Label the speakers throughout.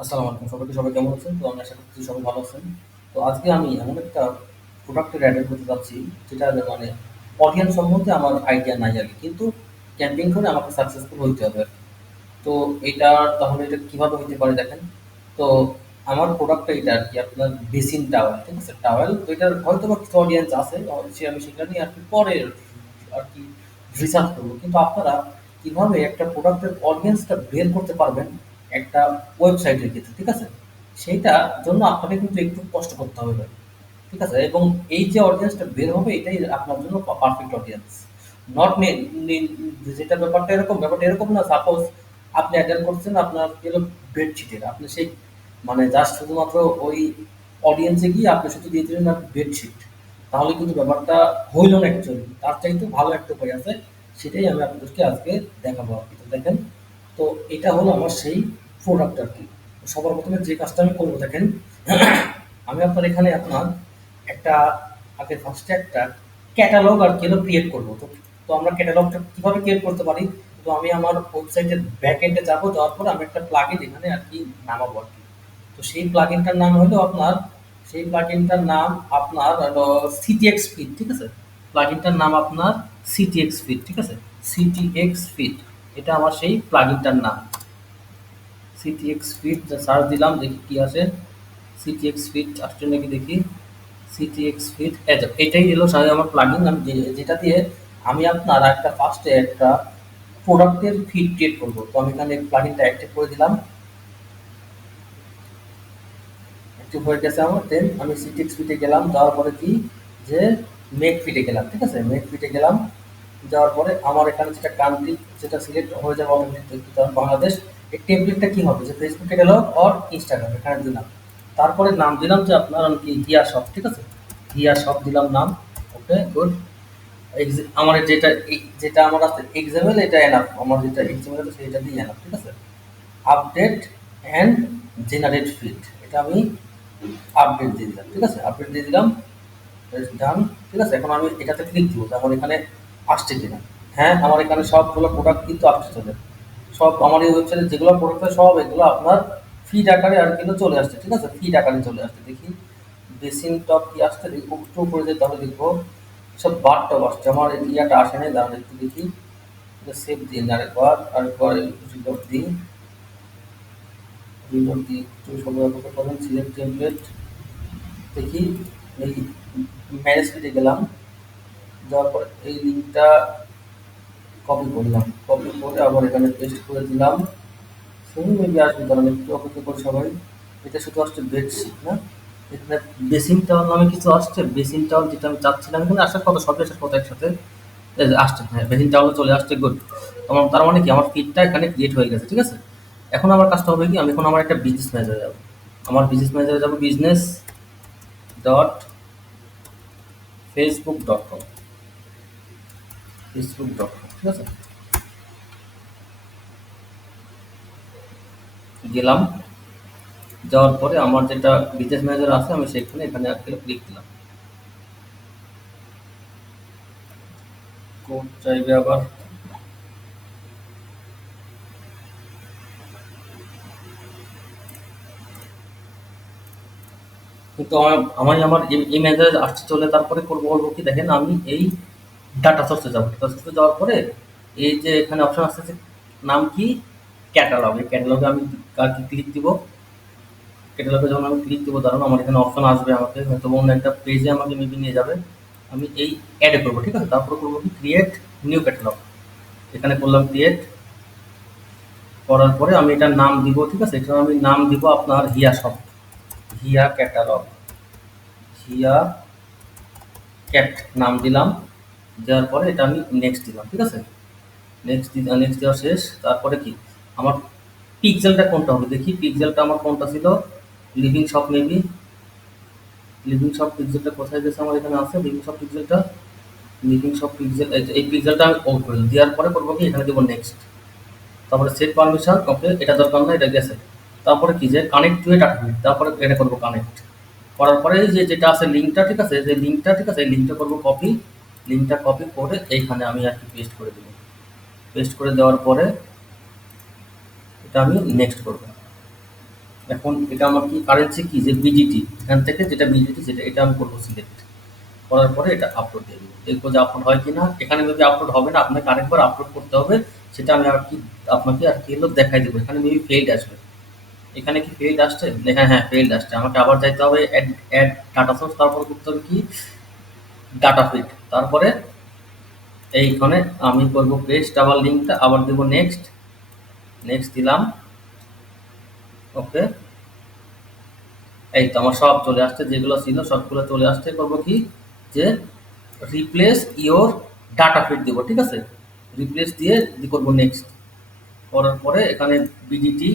Speaker 1: আসসালামু আলাইকুম। সবাইকে সবাই কেমন আছেন? তো আমি আশা করছি সবাই ভালো আছেন। তো আজকে আমি এমন একটা প্রোডাক্টের অ্যাড করতে যাচ্ছি, যেটা মানে অডিয়েন্স সম্বন্ধে আমার আইডিয়া নাই আর কিন্তু ক্যাম্পিং করে আমাকে সাকসেসফুল হইতে হবে। তো এটা তাহলে এটা কীভাবে হইতে পারে দেখেন? তো আমার প্রোডাক্টটা এটা আর কি, আপনার বেসিন টাওয়েল ঠিক আছে? টাওয়েল তো এটার হয়তো বা কিছু অডিয়েন্স আছে সে আমি সেটা নিয়ে আর কি পরে আর কি রিসার্চ করব। কিন্তু আপনারা কীভাবে একটা প্রোডাক্টের অডিয়েন্সটা বের করতে পারবেন একটা ওয়েবসাইটের ক্ষেত্রে ঠিক আছে? সেইটার জন্য আপনাকে কিন্তু একটু কষ্ট করতে হবে। ঠিক আছে? এবং এই যে অডিয়েন্সটা বের হবে, এটাই আপনার জন্য পারফেক্ট অডিয়েন্স নট যেটা ব্যাপারটা এরকম ব্যাপারটা এরকম না সাপোজ আপনি অ্যাটেন্ড করছেন আপনার গেল বেডশিটের আপনি সেই মানে জাস্ট শুধুমাত্র ওই অডিয়েন্সে গিয়ে আপনি শুধু দিয়ে দিলেন আপনার বেডশিট তাহলে কিন্তু ব্যাপারটা হইল না অ্যাকচুয়ালি তার চাইতে ভালো একটা উপায় আছে, সেটাই আমি আপনাদেরকে আজকে দেখাবো। কি তো দেখেন তো এটা হলো আমার সেই প্রোডাক্ট আর কি। সবার প্রথমে যে কাজটা আমি করব, দেখেন, আমি আপনার এখানে আপনার একটা, আগে ফার্স্টে একটা ক্যাটালগ আর কি ক্রিয়েট করব। তো তো আমরা ক্যাটালগটা কীভাবে ক্রিয়েট করতে পারি? তো আমি আমার ওয়েবসাইটের ব্যাক এন্ডে যাব, যাওয়ার পর আমি একটা প্লাগইন এখানে আর কি নামাবো আর কি। তো সেই প্লাগইনটার নাম হলো আপনার, সেই প্লাগইনটার নাম আপনার সিটিএক্স ফিট ঠিক আছে? প্লাগইনটার নাম আপনার সিটিএক্স ফিট ঠিক আছে? সিটিএক্স ফিট এটা আমার সেই প্লাগইনটার নাম। সিটিএক্স ফিট সার্চ দিলাম, দেখি কি আসে সিটিএক্স ফিট আসছে নাকি দেখি। সিটিএক্স ফিট এটাই এলো সাথে আমার প্লাগইন আমি যেটা দিয়ে আমি আপনার একটা ফার্স্টে একটা প্রোডাক্টের ফিট ক্রিয়েট করব। তো আমি এখানে প্লাগইনটা অ্যাক্টিভ করে দিলাম। হয়ে গেছে আমার। দেন আমি সিটিএক্স ফিটে গেলাম। যাওয়ার পরে কি? যে মেক ফিটে গেলাম, ঠিক আছে? মেক ফিটে গেলাম। যাওয়ার পরে আমার এখানে যেটা কান্ট্রি যেটা সিলেক্ট হয়ে যাবে অটোমেটিক বাংলাদেশ, এই টেমপ্লেটটা কি হবে? যে ফেসবুকে গেল অর ইনস্টাগ্রাম এখানে দিলাম। তারপরে নাম দিলাম যে আপনার কি? হিয়া শপ ঠিক আছে? হিয়া শপ দিলাম নাম। ওকে গুড আমার যেটা যেটা আমার আছে এক্সামেল এটা এনাফ আমার যেটা এক্সামেল আছে, সেটা দিয়ে এনাফ ঠিক আছে? আপডেট অ্যান্ড জেনারেট ফিল্ড এটা আমি আপডেট দিয়ে দিলাম, ঠিক আছে? আপডেট দিয়ে দিলাম ডান ঠিক আছে? এখন আমি এটাতে ক্লিক দিব। আমার এখানে আসছে কিনা? হ্যাঁ আমার এখানে সবগুলো প্রোডাক্ট কিন্তু আসছে চলে সব আমার এই ওয়েবসাইটে যেগুলো প্রোডাক্ট সব এগুলো আপনার ফিড আকারে আর কিন্তু চলে আসছে, ঠিক আছে? ফিড আকারে চলে আসছে। দেখি, বেসিন টপ কি আসছে? দেখি, একটু করে যেতে তাহলে দেখব। সব বার টপ আসছে। আমার ইয়াটা আসে নাই, দাঁড়ান একটু দেখি। সেভ দিন আরেকবার। আরেকবার রিলোড দিই। রিলোড দিই একটু অপেক্ষা করুন, সিলেক্ট টেমপ্লেট দেখি এই ম্যানেজ ফিটে গেলাম। যাওয়ার পর এই লিঙ্কটা কপি করলাম। কপি করে আবার এখানে পেস্ট করে দিলাম। সেম মেবি আসবে কারণ একটু অপেক্ষা করে সবাই। এটা শুধু আসছে বেডশিট না? এখানে বেসিন টাওয়াল নামে কিছু আসছে। বেসিন টাওয়াল যেটা আমি চাচ্ছিলাম এখানে আসার কথা, সবই আসার কথা একসাথে। আসছে হ্যাঁ বেসিন টাওয়ালও চলে আসছে গুড আমার, তার মানে কি? আমার ফিডটা এখানে ক্রিয়েট হয়ে গেছে, ঠিক আছে? এখন আমার কাজটা হবে কি? আমি এখন আমার একটা বিজনেস ম্যানেজারে যাব। আমার বিজনেস ম্যানেজারে যাব business dot Facebook dot com Facebook dot com ঠিক আছে? গেলাম যাওয়ার পরে আমার যেটা বিজনেস ম্যানেজার আছে, আমি সেখানে এখানে ক্লিক দিলাম। কোড চাইবে আবার? কিন্তু আমার আমি আমার এই ম্যানেজার আসতে চলে, তারপরে করব বলব কি? দেখেন আমি এই ডাটা সোর্সে যাব। ডাটা সোর্সে যাওয়ার পরে এই যে এখানে অপশন আসছে যে নাম কি? ক্যাটালগ এই ক্যাটালগে আমি কি ক্লিক দিব? ক্যাটালগে যখন আমি ক্লিক দেবো দাঁড়ান আমার এখানে অপশন আসবে আমাকে, হয়তো অন্য একটা পেজে আমাকে মেবি নিয়ে যাবে। আমি এই অ্যাডে করব, ঠিক আছে? তারপরে করব কি? ক্রিয়েট নিউ ক্যাটালগ এখানে করলাম ক্রিয়েট করার পরে আমি এটার নাম দিব, ঠিক আছে? এটা আমি নাম দিব আপনার Hiya shop Hiya catalogue Hiya cat নাম দিলাম। দেওয়ার পরে এটা আমি নেক্সট দিলাম, ঠিক আছে? নেক্সট নেক্সট দেওয়া শেষ, তারপরে কি? আমার পিক্সেলটা কোনটা হবে? দেখি পিক্সেলটা আমার কোনটা ছিল? Living shop maybe living shop পিক্সেলটা কোথায় গেছে আমার এখানে আছে? লিভিং শপ পিক্সেলটা লিভিং শপ পিক্সেল এই পিক্সেলটা আমি অন করে দেওয়ার পরে করব কি? এখানে দেবো নেক্সট তারপরে সেট পারমিশন ওকে এটা দরকার না এটা গেছে। তারপরে কি? যে কানেক্ট টু এ ডাটা তারপরে এটা করব কানেক্ট করার পরে যে যেটা আছে লিঙ্কটা ঠিক আছে? যে লিঙ্কটা ঠিক আছে? লিঙ্কটা করব কপি লিঙ্কটা কপি করে এইখানে আমি আর কি পেস্ট করে দেবো। পেস্ট করে দেওয়ার পরে এটা আমি নেক্সট করব। এখন এটা আমার কি কারেন্সি কি? যে বিজিটি এখান থেকে যেটা বিজিটি সেটা এটা আমি করব সিলেক্ট করার পরে এটা আপলোড দিয়ে দেবো। দেখব যে আপলোড হয় কি না এখানে যদি আপলোড হবে না, আপনাকে আরেকবার আপলোড করতে হবে, সেটা আমি আর কি আপনাকে আর কি হলো দেখাই দেবো। এখানে মেবি ফেইড আসবে। এখানে কি ফেইড আসছে? হ্যাঁ হ্যাঁ ফেইড আসছে। আমাকে আবার যাইতে হবে অ্যাড অ্যাড ডাটা সোর্স তারপর করতে হবে কি? ডাটা ফিট তারপরে এইখানে আমি করব পেস্ট আবার লিঙ্কটা আবার দেবো নেক্সট নেক্সট দিলাম। ওকে। এই তো আমার সব চলে আসছে, যেগুলো ছিল সবগুলো চলে আসছে। করব কি? যে রিপ্লেস ইওর ডাটা ফিট দিব, ঠিক আছে? রিপ্লেস দিয়ে করব নেক্সট করার পরে এখানে বিডিটি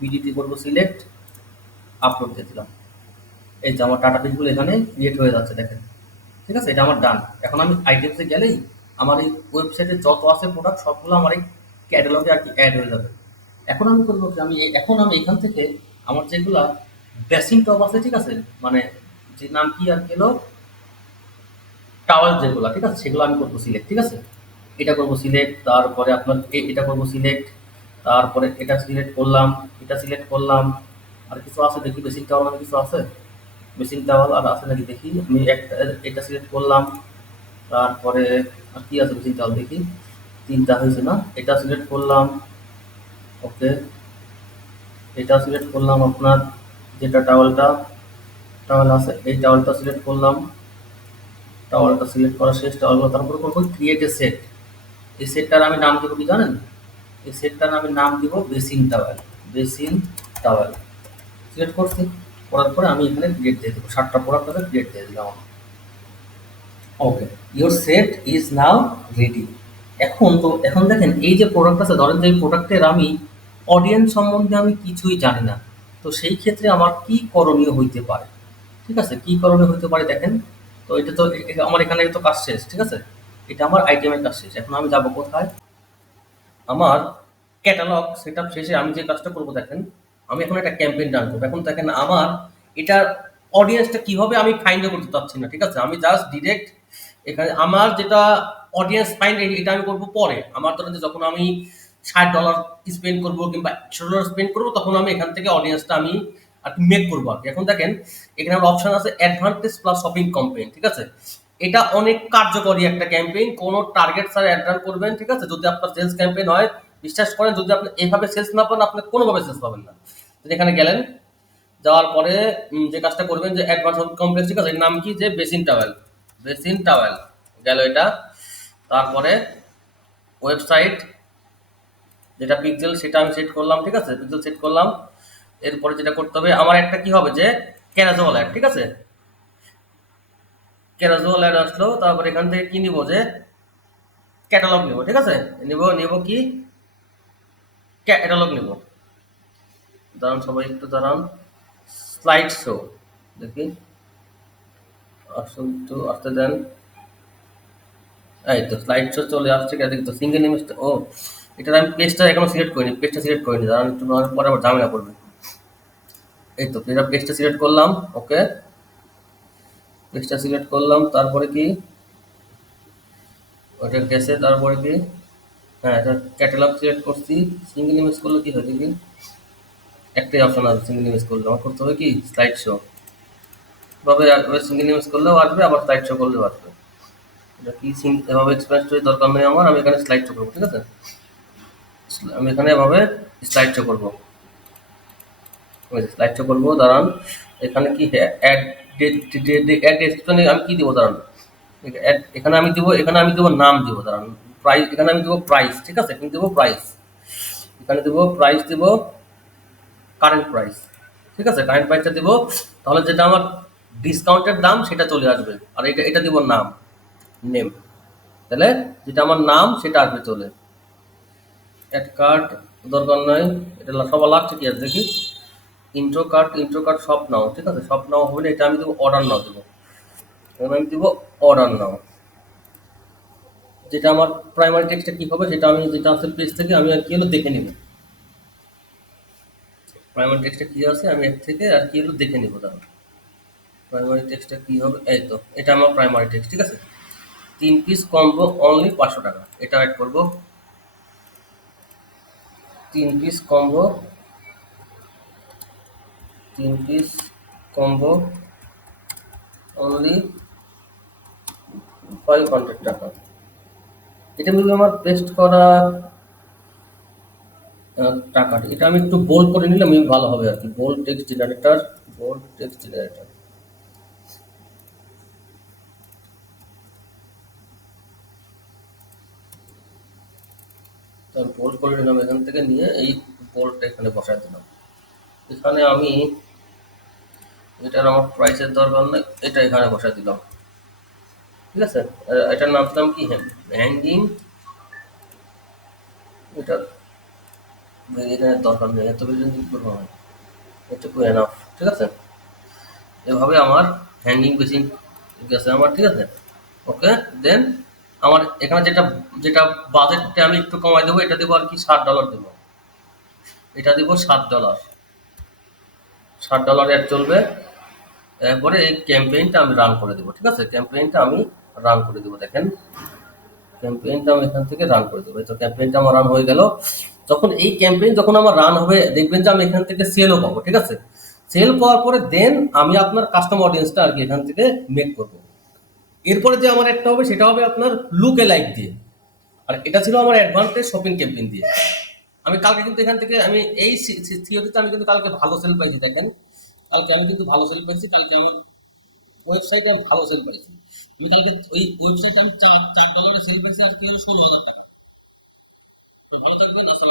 Speaker 1: বিডিটি করব সিলেক্ট আপলোড দিয়ে দিলাম। এই যে আমার ডাটা ফিটগুলো এখানে ক্রিয়েট হয়ে যাচ্ছে, দেখেন। ঠিক আছে? এটা আমার ডান এখন আমি আইটেমসে গেলেই আমার এই ওয়েবসাইটে যত আছে প্রোডাক্ট সবগুলো আমার এই ক্যাটালগে আর কি অ্যাড হয়ে যাবে। এখন আমি করব কি আমি এখন আমি এখান থেকে আমার যেগুলা বেসিং টপ আছে, ঠিক আছে? মানে যে নাম কি আর গেলো? টাওয়াল যেগুলো, ঠিক আছে? সেগুলো আমি করব সিলেক্ট ঠিক আছে? এটা করব সিলেক্ট তারপরে আপনার এটা করব সিলেক্ট তারপরে এটা সিলেক্ট করলাম, এটা সিলেক্ট করলাম, আর কিছু আছে দেখি বেসিং টাওয়াল আর কিছু আছে? বেসিং টাওয়াল আর, আছে নাকি দেখি? আমি একটা, এটা সিলেক্ট করলাম। তারপরে আর কি আছে মেশিন টাওয়াল দেখি? তিনটা হয়েছে না? এটা সিলেক্ট করলাম। ওকে। এটা সিলেক্ট করলাম আপনার যেটা টাওয়ালটা টাওয়াল আছে, এই টাওয়ালটা সিলেক্ট করলাম। টাওয়ালটা সিলেক্ট করা শেষ টাওয়ালগুলো তারপরে করব ক্রিয়েট এ সেট এই সেটটার আমি নাম দেবো কি জানেন? এই সেটটার আমি নাম দিব basin towel basin towel select করছি। করার পরে আমি এখানে ক্রিয়েট দিয়ে দেবো। সাতটা প্রোডাক্ট আছে ডেট দিয়ে দিলাম okay your set is now ready এখন তো, এখন দেখেন, এই যে প্রোডাক্ট আছে, ধরেন যে এই প্রোডাক্টের আমি অডিয়েন্স সম্বন্ধে আমি কিছুই জানি না। তো সেই ক্ষেত্রে আমার কি করণীয় হইতে পারে? ঠিক আছে? কি করণীয় হইতে পারে দেখেন? তো এটা তো আমার এখানে তো কাজ শেষ, ঠিক আছে? এটা আমার আইটেমের কাজ শেষ। এখন আমি যাব কোথায়? আমার ক্যাটালগ সেট আপ শেষে আমি যে কাজটা করব দেখেন আমি এখন একটা ক্যাম্পেইন রান করব। এখন দেখেন আমার এটার অডিয়েন্সটা কীভাবে আমি ফাইন্ড করতে পারছি না, ঠিক আছে? আমি জাস্ট ডিরেক্ট এখানে আমার যেটা অডিয়েন্স ফাইন্ড এটা আমি করব পরে। আমার ধরেন যখন আমি ষাট ডলার স্পেন্ড করব কিংবা একশো ডলার স্পেন্ড করব, তখন আমি এখান থেকে অডিয়েন্সটা আমি আর কি মেক করব আর এখন দেখেন, এখানে আমার অপশন আছে অ্যাডভান্টেজ প্লাস শপিং ক্যাম্পেইন ঠিক আছে? এটা অনেক কার্যকরী একটা ক্যাম্পেইন কোন টার্গেট স্যার অ্যাড রান করবেন, ঠিক আছে? যদি আপনার সেলস ক্যাম্পেইন হয়, বিশ্বাস করেন, যদি আপনি এইভাবে সেলস না পান, আপনি কোনোভাবে সেলস পাবেন না। তো এখানে গেলেন, যাওয়ার পরে যে কাজটা করবেন, যে অ্যাডভান্স কমপ্লেক্স ঠিক আছে নাম কি? যে বেসিন টাওয়েল বেসিন টাওয়েল গেল এটা। তারপরে ওয়েবসাইট যেটা পিক্সেল সেটা আমি সেট করলাম, ঠিক আছে? পিক্সেল সেট করলাম। এরপরে যেটা করতে হবে, আমার একটা কি হবে যে ক্যারাজোয়াল অ্যাড ঠিক আছে? ক্যারাজোয়াল অ্যাড আসলো, তারপর এখান থেকে কি নিব যে ক্যাটালগ নিব, ঠিক আছে? নিব নিব কি? ক্যাটালগ নিব। দাঁড়ান, সবাই একটু দাঁড়ান। স্লাইড শো দেখি। আসুন একটু, আসতে দেন। এই তো স্লাইড শো চলে আসছে দেখি তো সিঙ্গেল ইমেজটা ও এটা আমি পেজটা এখনও সিলেক্ট করিনি পেজটা সিলেক্ট করিনি, দাঁড়ান একটু পরে আবার ঝামেলা করবে। এই তো এটা পেজটা সিলেক্ট করলাম, ওকে। পেজটা সিলেক্ট করলাম, তারপরে কি? ওটা গেছে, তারপরে কি? হ্যাঁ এটা ক্যাটালগ সিলেক্ট করছি সিঙ্গেল ইমেজ করলে কি হয় দেখি। একটাই অপশন আছে সিঙ্গেল ইমেজ করলে। আমার করতে হবে কি? স্লাইড শো এভাবে সিঙ্গেল ইমেজ করলেও আসবে, আবার স্লাইড শো করলেও আসবে। এটা কি এভাবে এক্সপ্রেস দরকার নেই আমার, আমি এখানে স্লাইড শো করব, ঠিক আছে? আমি এখানে এভাবে স্লাইড শো করব। স্লাইড শো করব, দাঁড়ান। এখানে কি অ্যাড অ্যাড ডেসক্রিপশনে আমি কি দিব, দাঁড়ান। এখানে আমি দেবো এখানে আমি দেবো নাম দেবো, দাঁড়ান। প্রাইস এখানে আমি দেবো প্রাইস ঠিক আছে? এখানে দেবো প্রাইস এখানে দেবো প্রাইস দিব কারেন্ট প্রাইস ঠিক আছে? কারেন্ট প্রাইসটা দিব, তাহলে যেটা আমার ডিসকাউন্টের দাম, সেটা চলে আসবে। আর এটা এটা দিব নাম। নেম তাহলে যেটা আমার নাম, সেটা আসবে চলে। অ্যাড কার্ড দরকার নয় এটা সবার লাস্টে কি আছে দেখি? ইন্ট্রো কার্ড ইন্ট্রো কার্ড সব নাও ঠিক আছে? সব নাও হবে না, এটা আমি দেবো অর্ডার নাও দেবো। এখানে আমি দেবো অর্ডার নাও যেটা আমার প্রাইমারি টেক্সটটা কী হবে, সেটা আমি, যেটা আছে পেজ থেকে, আমি আর কি হলো দেখে নিব। প্রাইমারি টেক্সটটা কী আছে? আমি এর থেকে আর কি হলো দেখে নিব তাহলে। প্রাইমারি টেক্সটটা কী হবে? এই তো, এটা আমার প্রাইমারি টেক্সট ঠিক আছে? তিন পিস কম্বো অনলি পাঁচশো টাকা। এটা অ্যাড করব। তিন পিস কম্বো তিন piece combo only five hundred টাকা। এটা মেবি আমার পেস্ট করা টাকাটা এটা আমি একটু বোল্ড করে নিলে মেবি ভালো হবে আর কি। Bold text generator bold text generator তো বোল্ড করে নিলাম এখান থেকে নিয়ে এই বোল্ডটা এখানে বসাই দিলাম। এখানে আমি এটার আমার প্রাইসের দরকার নেই, এটা এখানে বসাই দিলাম। ঠিক আছে? এটার নাম দিলাম কি হ্যাঙ্গিং এটা এখানে দরকার নেই, এত যদি করব না। এটুকু এনাফ ঠিক আছে? এভাবে আমার হ্যাঙ্গিং বেসিন গেছে আমার, ঠিক আছে? ওকে দেন আমার এখানে যেটা যেটা বাজেটটা আমি একটু কমাই দেবো, এটা দেবো আর কি ষাট ডলার দেবো। এটা দেবো ষাট ডলার ষাট ডলার অ্যাড চলবে। এরপরে এই ক্যাম্পেইনটা আমি রান করে দেবো, ঠিক আছে? ক্যাম্পেইনটা আমি রান করে দেবো, দেখেন। ক্যাম্পেইনটা আমি এখান থেকে রান করে দেবো। তো ক্যাম্পেইনটা আমার রান হয়ে গেল। যখন এই ক্যাম্পেইন যখন আমার রান হবে, দেখবেন যে আমি এখান থেকে সেলও পাবো, ঠিক আছে? সেল পাওয়ার পরে দেন আমি আপনার কাস্টমার অডিয়েন্সটা আর কি এখান থেকে মেক করব। এরপরে যে আমার একটা হবে, সেটা হবে আপনার লুক লাইক দিয়ে। আর এটা ছিল আমার অ্যাডভান্টেজ শপিং ক্যাম্পেইন দিয়ে। আমি কালকে কিন্তু এখান থেকে, আমি এই থিওরিতে আমি কিন্তু কালকে ভালো সেল পাইছি, দেখেন। কালকে আমি কিন্তু ভালো সেল পাইছি, কালকে আমার ওয়েবসাইটে আমি ভালো সেল পাইছি। আমি কালকে ওই ওয়েবসাইটে আমি চার চার ডলারে সেল পেয়েছি আর কি হলো ষোলো হাজার টাকা ভালো থাকবেন আসসালাম